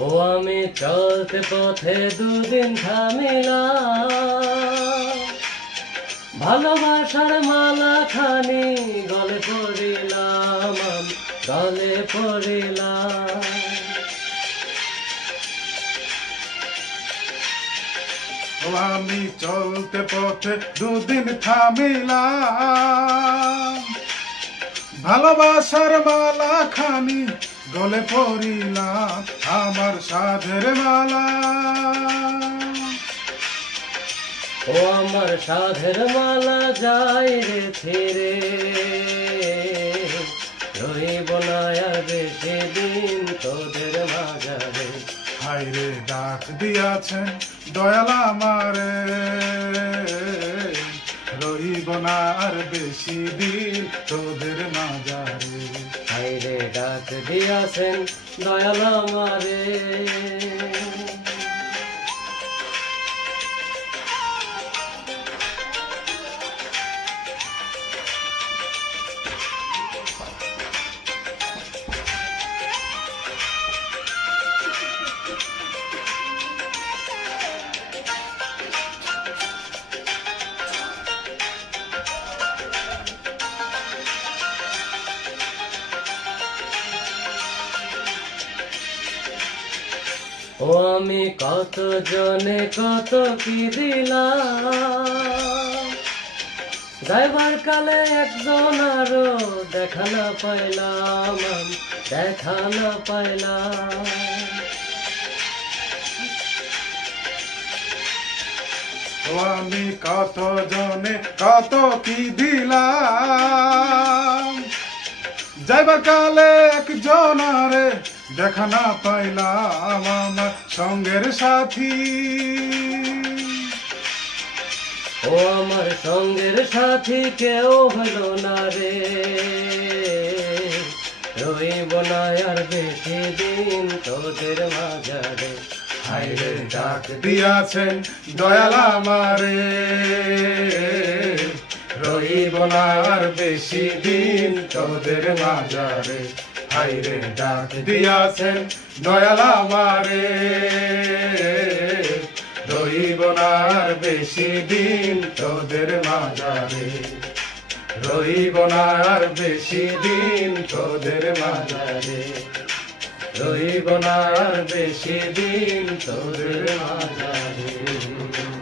ও আমি চলতে পথে দুদিন থামিলাম। ভালোবাসার মালা খানি গলে পড়িলাম গলে পড়িলাম। আমি চলতে পথে দুদিন থামিলাম। ভালোবাসার মালা খানি গলে পড়িলাম আমার সাধের মালা। ও আমার সাধের মালা যাই রে ছেড়ে। রহিব না আর বেশি দিন তোদের মাঝারে। হাইরে ডাক দিয়াছেন দয়াল আমারে। রহিব না আর বেশি দিন তোদের মাজারে হাইরে ডাক দিয়াছেন দয়াল আমারে। ও আমি কত জনে কত কি দিলাম? যাইবার কালে একজন আরও দেখা না পাইলাম দেখা না পাইলাম। আমি কত জনে কত কি দিলাম? যাইবার কালে একজন আরে দেখা না পাইলাম আমার সঙ্গের সাথী। ও আমার সঙ্গের সাথী কেউ হলো না রে। রইব না আর বেশি দিন তোদের মাঝারে। হাইরে ডাক দিয়াছেন দয়াল আমারে। রহিব না আর বেশি দিন তোদের মাজারে। হাইরে ডাক দিয়াছেন দয়াল আমারে। রহিব না আর বেশি দিন তোদের মাজারে। রহিব না আর বেশি দিন তোদের মাজারে। রইব না আর বেশি দিন তোদের মাঝারে